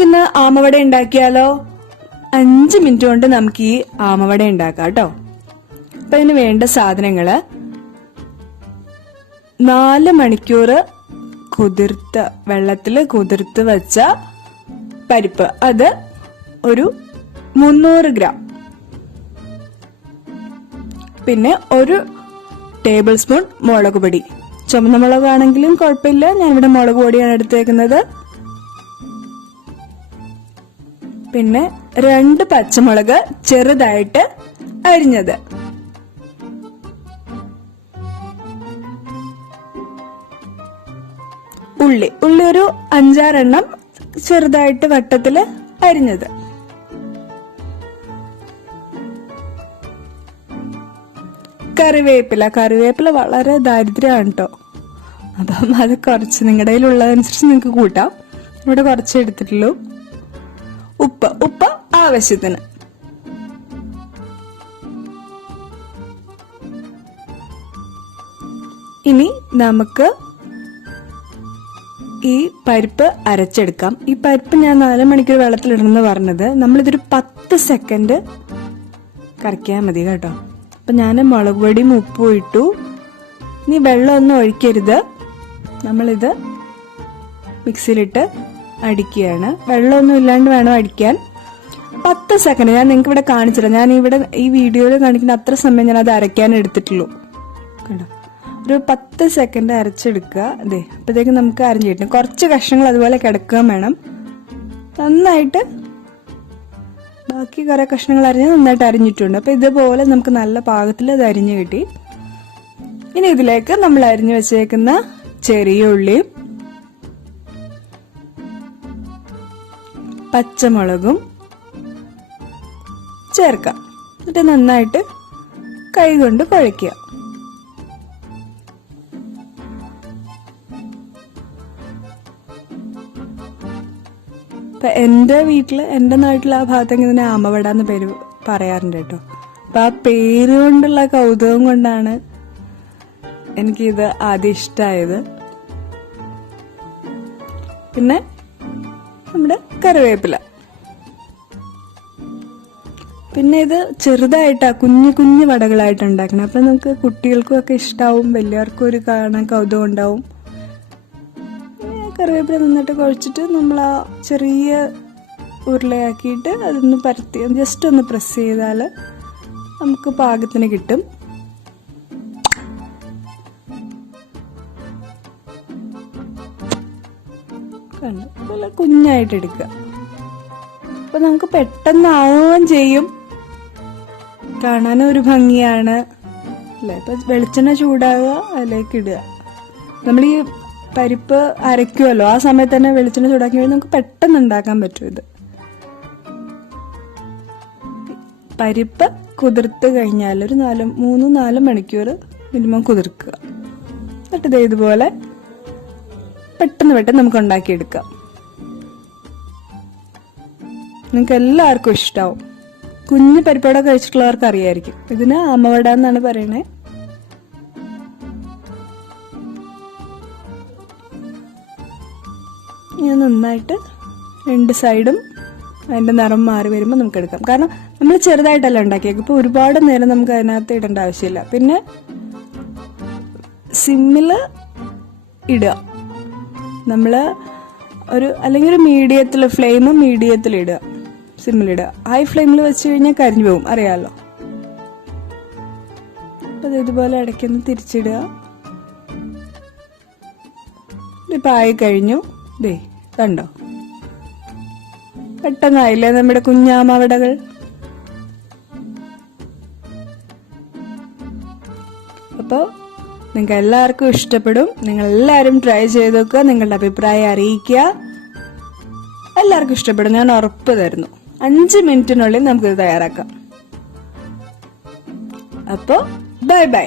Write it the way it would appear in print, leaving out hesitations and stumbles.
നമുക്കിന്ന് ആമവട ഉണ്ടാക്കിയാലോ? 5 മിനിറ്റ് കൊണ്ട് നമുക്ക് ഈ ആമവട ഉണ്ടാക്കാം കേട്ടോ. അപ്പൊ ഇതിന് വേണ്ട സാധനങ്ങള് 4 മണിക്കൂർ വെള്ളത്തില് കുതിർത്ത് വെച്ച പരിപ്പ്, അത് ഒരു 300 ഗ്രാം. പിന്നെ 1 ടേബിൾ സ്പൂൺ മുളക് പൊടി. ചുമന്ന മുളകാണെങ്കിലും കുഴപ്പമില്ല, ഞാനിവിടെ മുളക് പൊടിയാണ് എടുത്തേക്കുന്നത്. പിന്നെ 2 പച്ചമുളക് ചെറുതായിട്ട് അരിഞ്ഞത്. ഉള്ളി ഒരു 5-6 എണ്ണം ചെറുതായിട്ട് വട്ടത്തില് അരിഞ്ഞത്. കറിവേപ്പില വളരെ ദാരിദ്ര്യമാണ് കേട്ടോ. അപ്പം അത് കുറച്ച് നിങ്ങളുടെ കയ്യിലുള്ളതനുസരിച്ച് നിങ്ങൾക്ക് കൂട്ടാം. ഇവിടെ കുറച്ച് എടുത്തിട്ടുള്ളൂ. ഉപ്പ് ആവശ്യത്തിന്. ഇനി നമുക്ക് ഈ പരിപ്പ് അരച്ചെടുക്കാം. ഈ പരിപ്പ് ഞാൻ 4 മണിക്കൂർ വെള്ളത്തിലിടണമെന്ന് പറഞ്ഞത്, നമ്മളിതൊരു 10 സെക്കൻഡ് കറക്കിയാൽ മതി കേട്ടോ. അപ്പൊ ഞാൻ മുളക് പൊടിയും ഉപ്പും ഇട്ടു. ഇനി വെള്ളമൊന്നും ഒഴിക്കരുത്. നമ്മളിത് മിക്സിയിലിട്ട് അടിക്കുകയാണ്. വെള്ളമൊന്നും ഇല്ലാണ്ട് വേണം അടിക്കാൻ. 10 സെക്കൻഡ് ഞാൻ നിങ്ങൾക്ക് ഇവിടെ കാണിച്ചില്ല. ഞാൻ ഇവിടെ ഈ വീഡിയോയിൽ കാണിക്കുന്ന അത്ര സമയം ഞാൻ അത് അരയ്ക്കാൻ എടുത്തിട്ടുള്ളൂ കേട്ടോ. ഒരു 10 സെക്കൻഡ് അരച്ചെടുക്കുക. അതെ, അപ്പോഴത്തേക്ക് നമുക്ക് അരിഞ്ഞു കിട്ടും. കുറച്ച് കഷ്ണങ്ങൾ അതുപോലെ കിടക്കുകയും വേണം. നന്നായിട്ട് ബാക്കി കുറെ കഷ്ണങ്ങൾ അരിഞ്ഞ് നന്നായിട്ട് അരിഞ്ഞിട്ടുണ്ട്. അപ്പൊ ഇതുപോലെ നമുക്ക് നല്ല പാകത്തിൽ അത് അരിഞ്ഞു കിട്ടി. ഇനി ഇതിലേക്ക് നമ്മൾ അരിഞ്ഞു വെച്ചേക്കുന്ന ചെറിയ ഉള്ളിയും പച്ചമുളകും ചേർക്കാം. എന്നിട്ട് നന്നായിട്ട് കൈ കൊണ്ട് കുഴയ്ക്കുക. എന്റെ നാട്ടിൽ ആ ഭാഗത്തേക്ക് ഇതിനെ ആമവട എന്ന് പേര് പറയാറുണ്ട് കേട്ടോ. അപ്പൊ ആ പേര് കൊണ്ടുള്ള കൗതുകം കൊണ്ടാണ് എനിക്കിത് ആദ്യം ഇഷ്ടമായത്. പിന്നെ നമ്മുടെ കറിവേപ്പില. പിന്നെ ഇത് ചെറുതായിട്ടാ കുഞ്ഞു വടകളായിട്ട് ഉണ്ടാക്കണം. അപ്പൊ നമുക്ക് കുട്ടികൾക്കും ഒക്കെ ഇഷ്ടാവും, വലിയവർക്കും ഒരു കാണാൻ കൗതുകം ഉണ്ടാവും. കറിവേപ്പില നന്നായിട്ട് കുഴച്ചിട്ട് നമ്മൾ ആ ചെറിയ ഉരുളയാക്കിയിട്ട് അതൊന്ന് പരത്തി ജസ്റ്റ് ഒന്ന് പ്രസ് ചെയ്താൽ നമുക്ക് പാകത്തിന് കിട്ടും. നല്ല കുഞ്ഞായിട്ട് എടുക്കുക. അപ്പൊ നമുക്ക് പെട്ടെന്ന് ആവുകയും ചെയ്യും, കാണാനും ഒരു ഭംഗിയാണ് അല്ലെ. ഇപ്പൊ വെളിച്ചെണ്ണ ചൂടാകുക, അതിലേക്ക് ഇടുക. നമ്മൾ ഈ പരിപ്പ് അരയ്ക്കുമല്ലോ, ആ സമയത്ത് തന്നെ വെളിച്ചെണ്ണ ചൂടാക്കി കഴിഞ്ഞാൽ നമുക്ക് പെട്ടെന്ന് ഉണ്ടാക്കാൻ പറ്റും ഇത്. പരിപ്പ് കുതിർത്ത് കഴിഞ്ഞാൽ ഒരു 3-4 മണിക്കൂർ മിനിമം കുതിർക്കുക. എന്നിട്ട് ഇതുപോലെ പെട്ടെന്ന് നമുക്ക് ഉണ്ടാക്കിയെടുക്കാം. നിങ്ങൾക്ക് എല്ലാവർക്കും ഇഷ്ടാവും. കുഞ്ഞു പരിപ്പുവട കഴിച്ചിട്ടുള്ളവർക്ക് അറിയായിരിക്കും. ഇതിന് ആമവട എന്നാണ് പറയണേ. ഞാൻ നന്നായിട്ട് 2 സൈഡും അതിന്റെ നിറം മാറി വരുമ്പോൾ നമുക്ക് എടുക്കാം. കാരണം നമ്മൾ ചെറുതായിട്ടല്ല ഉണ്ടാക്കിയേക്കും. ഇപ്പൊ ഒരുപാട് നേരം നമുക്ക് അതിനകത്ത് ഇടേണ്ട ആവശ്യമില്ല. പിന്നെ സിമ്മില് ഇടുക. നമ്മള് അല്ലെങ്കിൽ ഒരു മീഡിയത്തിൽ, ഫ്ലെയിമും മീഡിയത്തിൽ ഇടുക, സിമ്മിലിടുക. ഹൈ ഫ്ലെയിമിൽ വെച്ച് കഴിഞ്ഞാൽ കരിഞ്ഞു പോകും, അറിയാലോ. അപ്പൊ ഇതുപോലെ ഇടയ്ക്കൊന്ന് തിരിച്ചിടുക. ഇപ്പൊ ആയി കഴിഞ്ഞു. ദേ കണ്ടോ, പെട്ടെന്നായില്ലേ നമ്മുടെ കുഞ്ഞാമവടകൾ. അപ്പോ നിങ്ങൾക്ക് എല്ലാവർക്കും ഇഷ്ടപ്പെടും. നിങ്ങൾ എല്ലാവരും ട്രൈ ചെയ്ത് നോക്കുക. നിങ്ങളുടെ അഭിപ്രായം അറിയിക്കുക. എല്ലാവർക്കും ഇഷ്ടപ്പെടും, ഞാൻ ഉറപ്പ് തരുന്നു. 5 മിനിറ്റിനുള്ളിൽ നമുക്കിത് തയ്യാറാക്കാം. അപ്പോ ബൈ ബൈ.